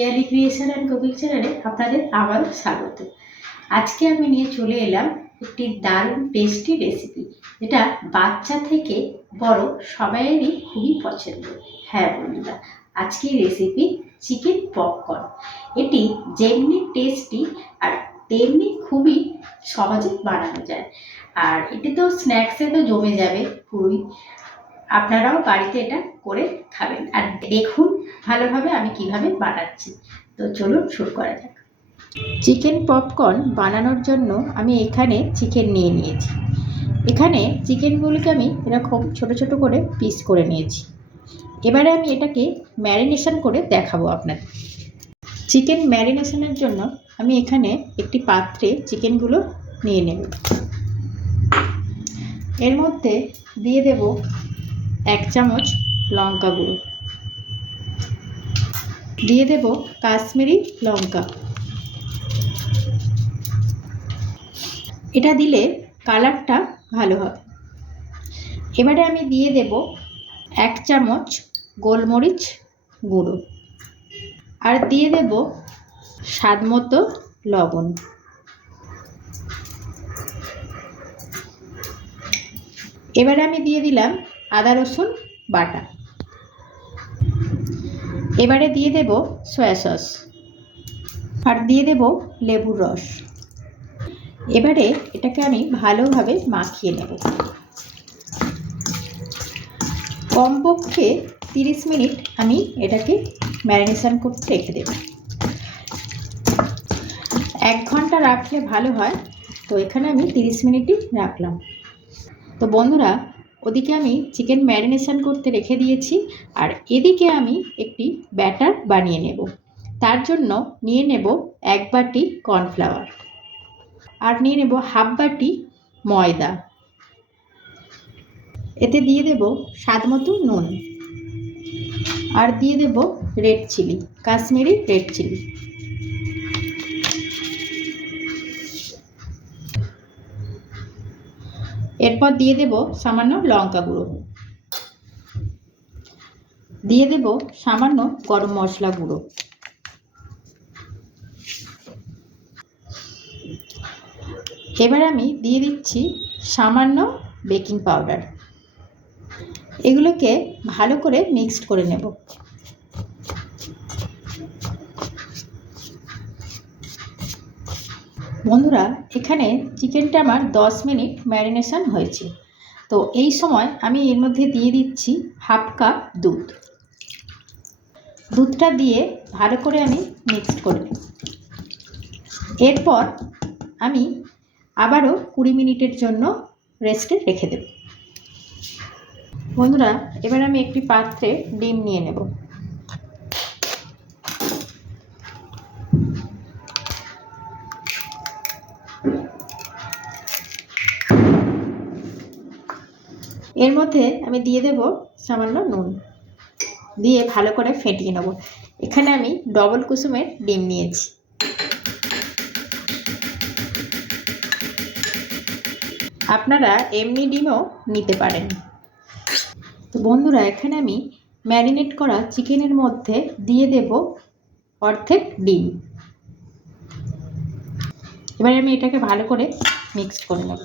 Piyali creation and cooking চ্যানেলে আপনাদের আবারও স্বাগত। আজকে আমি নিয়ে চলে এলাম একটি দারুণ টেস্টি রেসিপি, যেটা বাচ্চা থেকে বড় সবাইয়েরই খুবই পছন্দ। হ্যাঁ বন্ধুরা, আজকের রেসিপি চিকেন পপকর্ন। এটি যেমনি টেস্টি আর তেমনি খুবই সহজে বানানো যায়। আর এটি তো স্ন্যাক্সে তো জমে যাবে পুরোই। আপনারাও বাড়িতে এটা করে খাবেন আর দেখুন ভালোভাবে আমি কিভাবে বানাচ্ছি। তো চলুন শুরু করা যাক। চিকেন পপকর্ন বানানোর জন্য আমি এখানে চিকেন নিয়ে নিয়েছি। এখানে চিকেনগুলোকে আমি এরকম ছোট ছোট করে পিস করে নিয়েছি। এবারে আমি এটাকে ম্যারিনেশন করে দেখাবো আপনাদের। চিকেন ম্যারিনেশনের জন্য আমি এখানে একটি পাত্রে চিকেনগুলো নিয়ে নেব। এর মধ্যে দিয়ে দেব 1 চামচ লঙ্কা গুঁড়ো, দিয়ে দেব কাশ্মীরি লঙ্কা। এটা দিলে কালারটা ভালো হবে। এবারে আমি দিয়ে দেব 1 চামচ গোলমরিচ গুঁড়ো আর দিয়ে দেব স্বাদমতো লবণ। এবারে আমি দিয়ে দিলাম আদা রসুন বাটা। এবারে দিয়ে দেব সয়া সস আর দিয়ে দেব লেবুর রস। এবারে এটাকে আমি ভালোভাবে মাখিয়ে নেব। কমপক্ষে 30 মিনিট আমি এটাকে ম্যারিনেশন করতে রেখে দেব। 1 ঘন্টা রাখলে ভালো হয়, তো এখানে আমি 30 মিনিটই রাখলাম। তো বন্ধুরা, ওদিকে আমি চিকেন ম্যারিনেশন করতে রেখে দিয়েছি আর এদিকে আমি একটি ব্যাটার বানিয়ে নেব। তার জন্য নিয়ে নেব 1 বাটি কর্নফ্লাওয়ার আর নিয়ে নেব 1/2 বাটি ময়দা। এতে দিয়ে দেব স্বাদমতো নুন আর দিয়ে দেব red chilli, Kashmiri red chilli. এরপর দিয়ে দেব সামান্য লঙ্কা গুঁড়ো, দিয়ে দেব সামান্য গরম মশলা গুঁড়ো। এবার আমি দিয়ে দিচ্ছি সামান্য বেকিং পাউডার। এগুলোকে ভালো করে মিক্সড করে নেব। বন্ধুরা, এখানে চিকেনটা আমার 10 মিনিট ম্যারিনেশন হয়েছে। তো এই সময় আমি এর মধ্যে দিয়ে দিচ্ছি 1/2 কাপ দুধ। দুধটা দিয়ে ভালো করে আমি মিক্সড করে নেব। এরপর আমি আবারও 20 মিনিটের জন্য রেস্টে রেখে দেব। বন্ধুরা, এবার আমি একটি পাত্রে ডিম নিয়ে নেব। এর মধ্যে আমি দিয়ে দেব সামান্য নুন, দিয়ে ভালো করে ফেটিয়ে নেব। এখানে আমি ডবল কুসুমের ডিম নিয়েছি। আপনারা এমনি ডিমও নিতে পারেন। তো বন্ধুরা, এখানে আমি ম্যারিনেট করা চিকেনের মধ্যে দিয়ে দেব অর্ধেক ডিম। এবার আমি এটাকে ভালো করে মিক্সড করে নেব।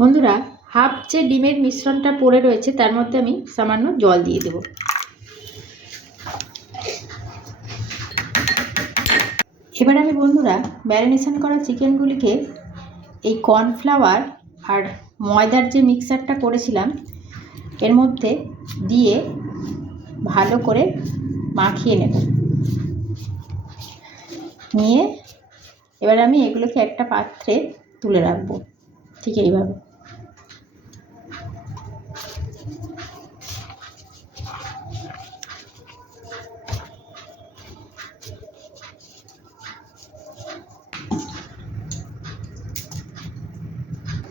বন্ধুরা, হাফ যে ডিমের মিশ্রণটা পড়ে রয়েছে তার মধ্যে আমি সামান্য জল দিয়ে দেব। এবার আমি বন্ধুরা ম্যারিনেশন করা চিকেনগুলিকে এই কর্নফ্লাওয়ার আর ময়দার যে মিক্সারটা করেছিলাম এর মধ্যে দিয়ে ভালো করে মাখিয়ে নেব। নিয়ে এবার আমি এগুলোকে একটা পাত্রে তুলে রাখবো, ঠিক এইভাবে।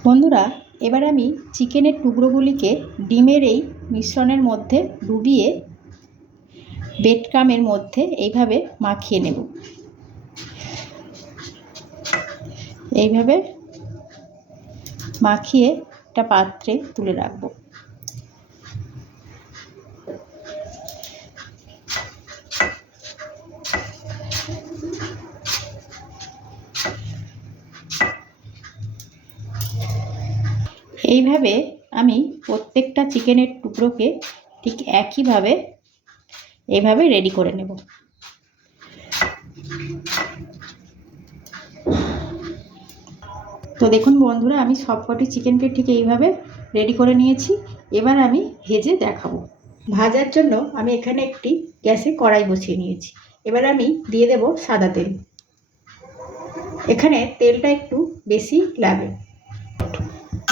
বন্ধুরা, এবার আমি চিকেনের টুকরোগুলিকে ডিমের এই মিশ্রণের মধ্যে ডুবিয়ে ব্রেড ক্রাম্বের মধ্যে এইভাবে মাখিয়ে নেব। এইভাবে মাখিয়ে একটা পাত্রে তুলে রাখবো। এইভাবে আমি প্রত্যেকটা চিকেনের টুকরোকে ঠিক একইভাবে এইভাবে রেডি করে নেব। তো দেখুন বন্ধুরা, আমি সবকটি চিকেনকে ঠিক এইভাবে রেডি করে নিয়েছি। এবার আমি ভেজে দেখাবো। ভাজার জন্য আমি এখানে একটি গ্যাসে কড়াই বসিয়ে নিয়েছি। এবার আমি দিয়ে দেব সাদা তেল। এখানে তেলটা একটু বেশি লাগে।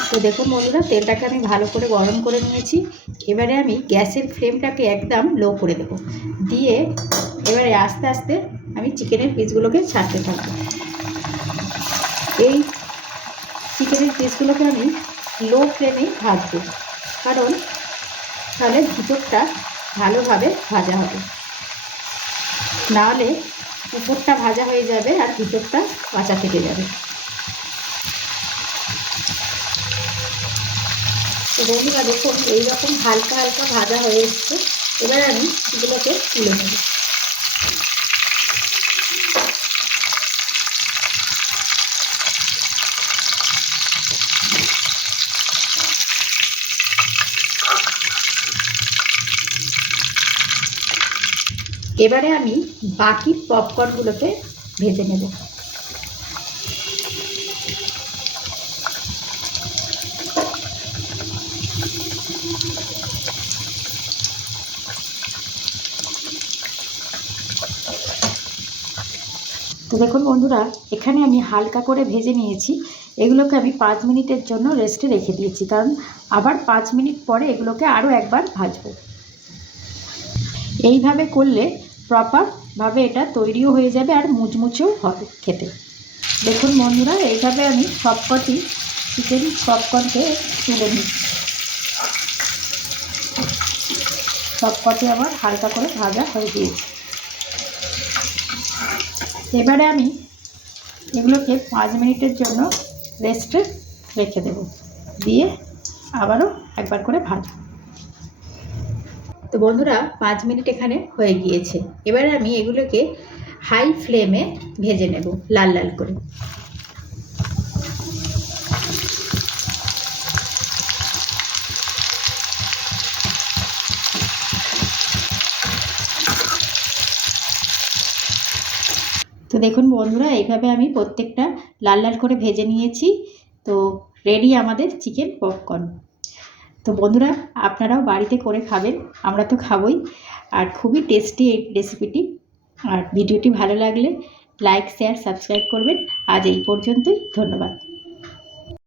তো দেখুন বন্ধুরা, তেলটাকে আমি ভালো করে গরম করে নিয়েছি। এবারে আমি গ্যাসের ফ্লেমটাকে একদম লো করে দেব। দিয়ে এবারে আস্তে আস্তে আমি চিকেনের পিসগুলোকে ছাড়তে থাকবো। এই চিকেনের পিসগুলোকে আমি লো ফ্লেমে ভাজবো, কারণ তাহলে ভিতরটা ভালোভাবে ভাজা হবে। নাহলে উপরটা ভাজা হয়ে যাবে আর ভিতরটা কাঁচা থেকে যাবে। তো বন্ধুরা দেখুন, এইরকম হালকা হালকা ভাজা হয়ে এসছে। এবার আমি এগুলোকে তুলে নেব। এবারে আমি বাকি পপকর্নগুলোকে ভেজে নেব। তো দেখুন বন্ধুরা, এখানে আমি হালকা করে ভেজে নিয়েছি। এগুলোকে আমি 5 মিনিটের জন্য রেস্টে রেখে দিয়েছি, কারণ আবার 5 মিনিট পরে এগুলোকে আরও একবার ভাজবো। এইভাবে করলে প্রপারভাবে এটা তৈরিও হয়ে যাবে আর মুচমুচেও হবে খেতে। দেখুন বন্ধুরা, এইভাবে আমি সবকটি চিকেন পপকর্নকে তুলে নিচ্ছি। সবকটি আবার হালকা করে ভাজা হয়ে গিয়েছে। এবারে আমি এগুলোকে 5 মিনিটের জন্য রেস্টে রেখে দেব, দিয়ে আবারও একবার করে ভাজবো। তো বন্ধুরা, 5 মিনিট এখানে হয়ে গিয়েছে। এবারে আমি এগুলোকে হাই ফ্লেমে ভেজে নেব লাল লাল করে। তো দেখুন বন্ধুরা, এইভাবে আমি প্রত্যেকটা লাল লাল করে ভেজে নিয়েছি। তো রেডি আমাদের চিকেন পপকর্ন। তো বন্ধুরা, আপনারাও বাড়িতে করে খাবেন, আমরা তো খাবই। আর খুবই টেস্টি এই রেসিপিটি। আর ভিডিওটি ভালো লাগলে লাইক, শেয়ার, সাবস্ক্রাইব করবেন। আজ এই পর্যন্তই, ধন্যবাদ।